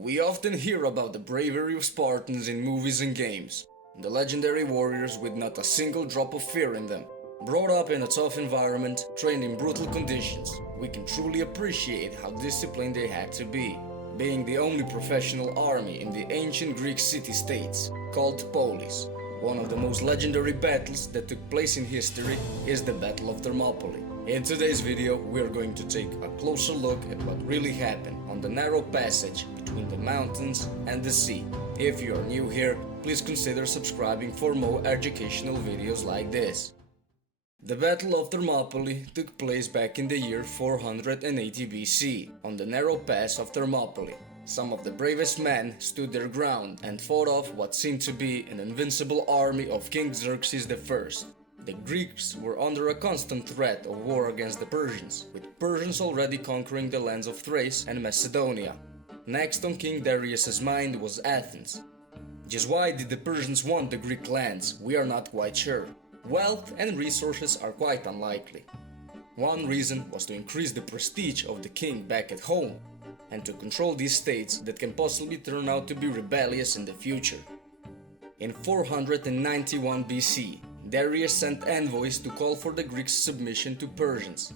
We often hear about the bravery of Spartans in movies and games. The legendary warriors with not a single drop of fear in them. Brought up in a tough environment, trained in brutal conditions, we can truly appreciate how disciplined they had to be. Being the only professional army in the ancient Greek city-states, called polis. One of the most legendary battles that took place in history is the Battle of Thermopylae. In today's video, we are going to take a closer look at what really happened on the narrow passage between the mountains and the sea. If you are new here, please consider subscribing for more educational videos like this. The Battle of Thermopylae took place back in the year 480 BC on the narrow pass of Thermopylae. Some of the bravest men stood their ground and fought off what seemed to be an invincible army of King Xerxes I. The Greeks were under a constant threat of war against the Persians, with Persians already conquering the lands of Thrace and Macedonia. Next on King Darius's mind was Athens. Just why did the Persians want the Greek lands? We are not quite sure. Wealth and resources are quite unlikely. One reason was to increase the prestige of the king back at home, and to control these states that can possibly turn out to be rebellious in the future. In 491 BC, Darius sent envoys to call for the Greeks' submission to Persians.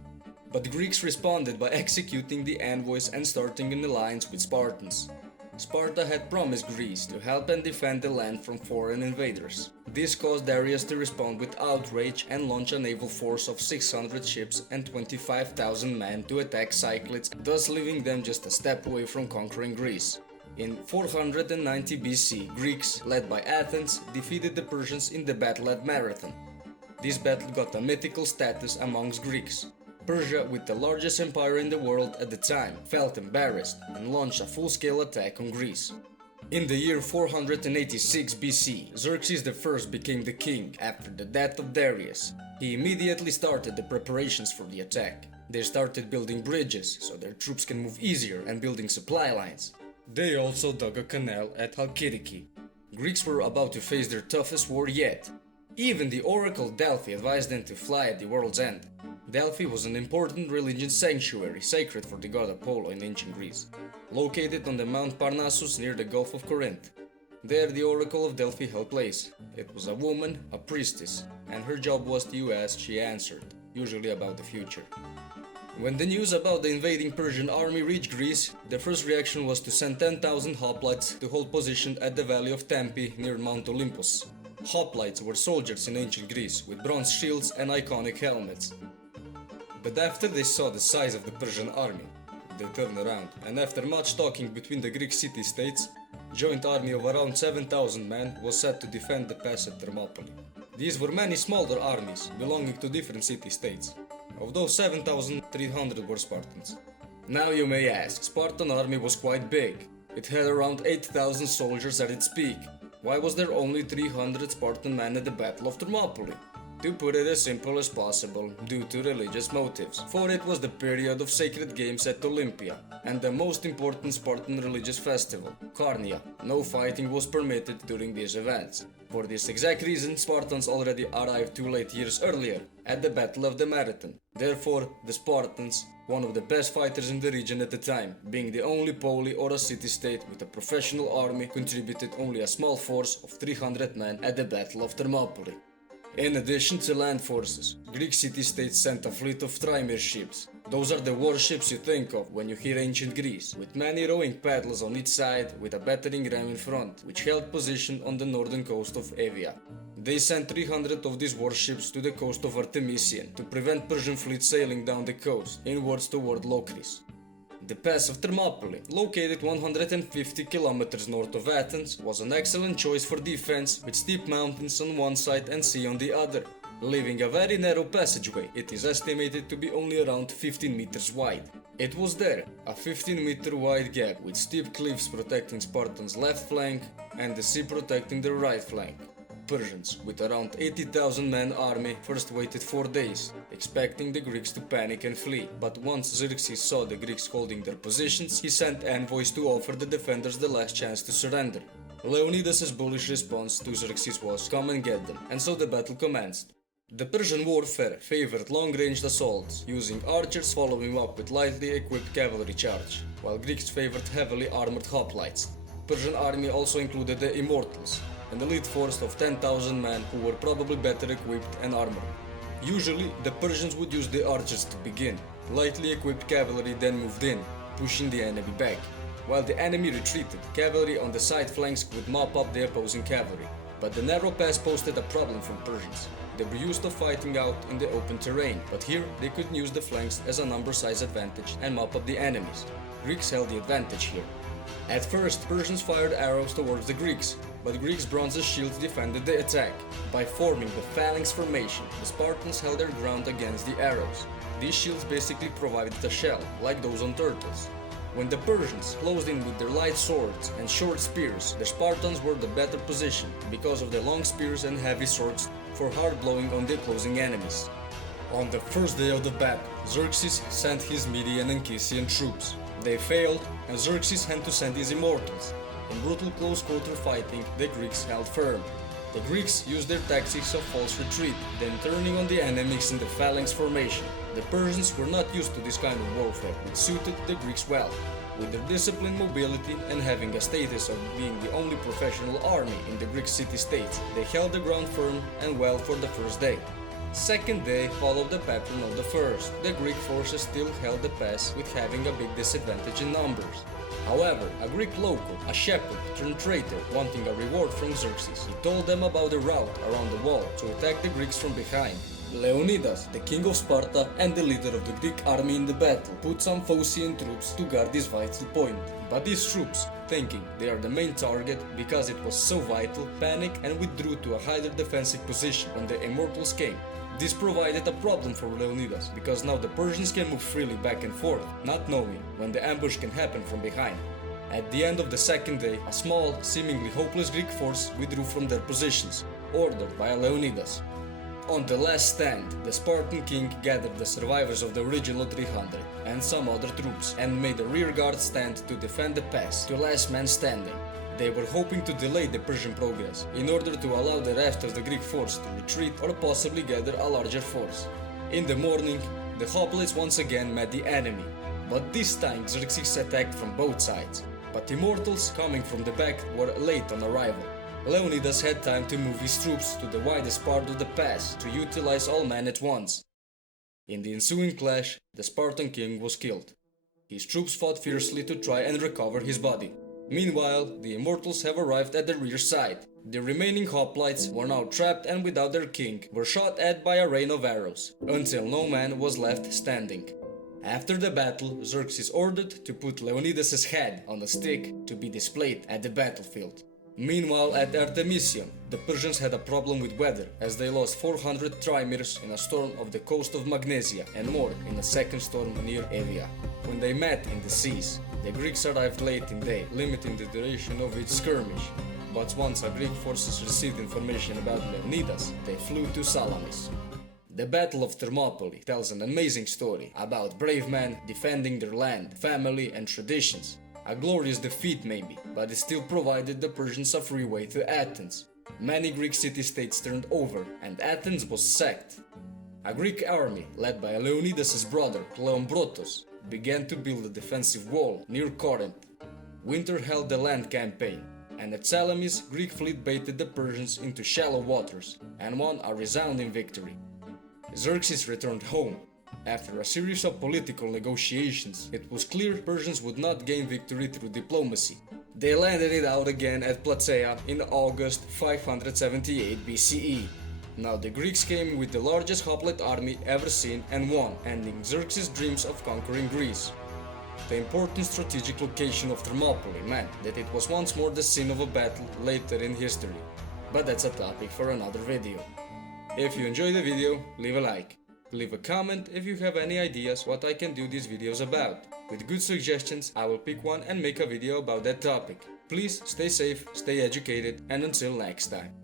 But the Greeks responded by executing the envoys and starting an alliance with Spartans. Sparta had promised Greece to help and defend the land from foreign invaders. This caused Darius to respond with outrage and launch a naval force of 600 ships and 25,000 men to attack Cyclades, thus leaving them just a step away from conquering Greece. In 490 BC, Greeks, led by Athens, defeated the Persians in the battle at Marathon. This battle got a mythical status amongst Greeks. Persia, with the largest empire in the world at the time, felt embarrassed and launched a full-scale attack on Greece. In the year 486 BC, Xerxes I became the king after the death of Darius. He immediately started the preparations for the attack. They started building bridges so their troops can move easier and building supply lines. They also dug a canal at Halkidiki. Greeks were about to face their toughest war yet. Even the oracle Delphi advised them to fly at the world's end. Delphi was an important religious sanctuary sacred for the god Apollo in ancient Greece, located on the Mount Parnassus near the Gulf of Corinth. There the oracle of Delphi held place. It was a woman, a priestess, and her job was to ask, she answered, usually about the future. When the news about the invading Persian army reached Greece, the first reaction was to send 10,000 hoplites to hold position at the valley of Tempe near Mount Olympus. Hoplites were soldiers in ancient Greece with bronze shields and iconic helmets. But after they saw the size of the Persian army, they turned around, and after much talking between the Greek city-states, a joint army of around 7,000 men was set to defend the pass at Thermopylae. These were many smaller armies belonging to different city-states. Of those 7,300 were Spartans. Now you may ask, Spartan army was quite big. It had around 8,000 soldiers at its peak. Why was there only 300 Spartan men at the Battle of Thermopylae? To put it as simple as possible, due to religious motives. For it was the period of sacred games at Olympia, and the most important Spartan religious festival, Carnia. No fighting was permitted during these events. For this exact reason, Spartans already arrived 2 late years earlier, at the Battle of the Marathon. Therefore, the Spartans, one of the best fighters in the region at the time, being the only poli or a city-state with a professional army, contributed only a small force of 300 men at the Battle of Thermopylae. In addition to land forces, Greek city-states sent a fleet of trimere ships. Those are the warships you think of when you hear ancient Greece, with many rowing paddles on each side with a battering ram in front, which held position on the northern coast of Evia. They sent 300 of these warships to the coast of Artemisium to prevent Persian fleet sailing down the coast, inwards toward Locris. The pass of Thermopylae, located 150 kilometers north of Athens, was an excellent choice for defense, with steep mountains on one side and sea on the other. Leaving a very narrow passageway, it is estimated to be only around 15 meters wide. It was there, a 15-meter wide gap with steep cliffs protecting Spartans' left flank and the sea protecting their right flank. Persians, with around 80,000 man army, first waited 4 days, expecting the Greeks to panic and flee. But once Xerxes saw the Greeks holding their positions, he sent envoys to offer the defenders the last chance to surrender. Leonidas's bullish response to Xerxes was, "Come and get them," and so the battle commenced. The Persian warfare favored long-range assaults, using archers following up with lightly equipped cavalry charge, while Greeks favored heavily armored hoplites. Persian army also included the Immortals, an elite force of 10,000 men who were probably better equipped and armored. Usually, the Persians would use the archers to begin. Lightly equipped cavalry then moved in, pushing the enemy back. While the enemy retreated, cavalry on the side flanks would mop up the opposing cavalry. But the narrow pass posed a problem for Persians. They were used to fighting out in the open terrain, but here they couldn't use the flanks as a number size advantage and mop up the enemies. Greeks held the advantage here. At first, Persians fired arrows towards the Greeks, but Greeks' bronze shields defended the attack. By forming the phalanx formation, the Spartans held their ground against the arrows. These shields basically provided a shell, like those on turtles. When the Persians closed in with their light swords and short spears, the Spartans were the better positioned because of their long spears and heavy swords for hard blowing on the opposing enemies. On the first day of the battle, Xerxes sent his Median and Kissian troops. They failed, and Xerxes had to send his Immortals. In brutal close quarter fighting, the Greeks held firm. The Greeks used their tactics of false retreat, then turning on the enemies in the phalanx formation. The Persians were not used to this kind of warfare, which suited the Greeks well. With their disciplined mobility and having a status of being the only professional army in the Greek city-states, they held the ground firm and well for the first day. Second day followed the pattern of the first. The Greek forces still held the pass with having a big disadvantage in numbers. However, a Greek local, a shepherd turned traitor, wanting a reward from Xerxes, he told them about the route around the wall to attack the Greeks from behind. Leonidas, the king of Sparta and the leader of the Greek army in the battle, put some Phocian troops to guard this vital point. But these troops, thinking they are the main target because it was so vital, panicked and withdrew to a highly defensive position when the Immortals came. This provided a problem for Leonidas, because now the Persians can move freely back and forth, not knowing when the ambush can happen from behind. At the end of the second day, a small, seemingly hopeless Greek force withdrew from their positions, ordered by Leonidas. On the last stand, the Spartan king gathered the survivors of the original 300 and some other troops and made a rearguard stand to defend the pass to last man standing. They were hoping to delay the Persian progress in order to allow the rest of the Greek force to retreat or possibly gather a larger force. In the morning, the hoplites once again met the enemy, but this time Xerxes attacked from both sides. But Immortals coming from the back were late on arrival. Leonidas had time to move his troops to the widest part of the pass to utilize all men at once. In the ensuing clash, the Spartan king was killed. His troops fought fiercely to try and recover his body. Meanwhile, the Immortals have arrived at the rear side. The remaining hoplites were now trapped and without their king, were shot at by a rain of arrows, until no man was left standing. After the battle, Xerxes ordered to put Leonidas' head on a stick to be displayed at the battlefield. Meanwhile, at Artemisium, the Persians had a problem with weather, as they lost 400 trimeters in a storm off the coast of Magnesia and more in a second storm near Evia. When they met in the seas, the Greeks arrived late in day, limiting the duration of each skirmish. But once our Greek forces received information about Leonidas, they flew to Salamis. The Battle of Thermopylae tells an amazing story about brave men defending their land, family and traditions. A glorious defeat maybe, but it still provided the Persians a free way to Athens. Many Greek city-states turned over and Athens was sacked. A Greek army, led by Leonidas' brother Cleombrotus, began to build a defensive wall near Corinth. Winter held the land campaign, and at Salamis, Greek fleet baited the Persians into shallow waters and won a resounding victory. Xerxes returned home. After a series of political negotiations, it was clear Persians would not gain victory through diplomacy. They landed it out again at Plataea in August 578 BCE. Now the Greeks came with the largest hoplite army ever seen and won, ending Xerxes' dreams of conquering Greece. The important strategic location of Thermopylae meant that it was once more the scene of a battle later in history. But that's a topic for another video. If you enjoyed the video, leave a like. Leave a comment if you have any ideas what I can do these videos about. With good suggestions, I will pick one and make a video about that topic. Please stay safe, stay educated, and until next time.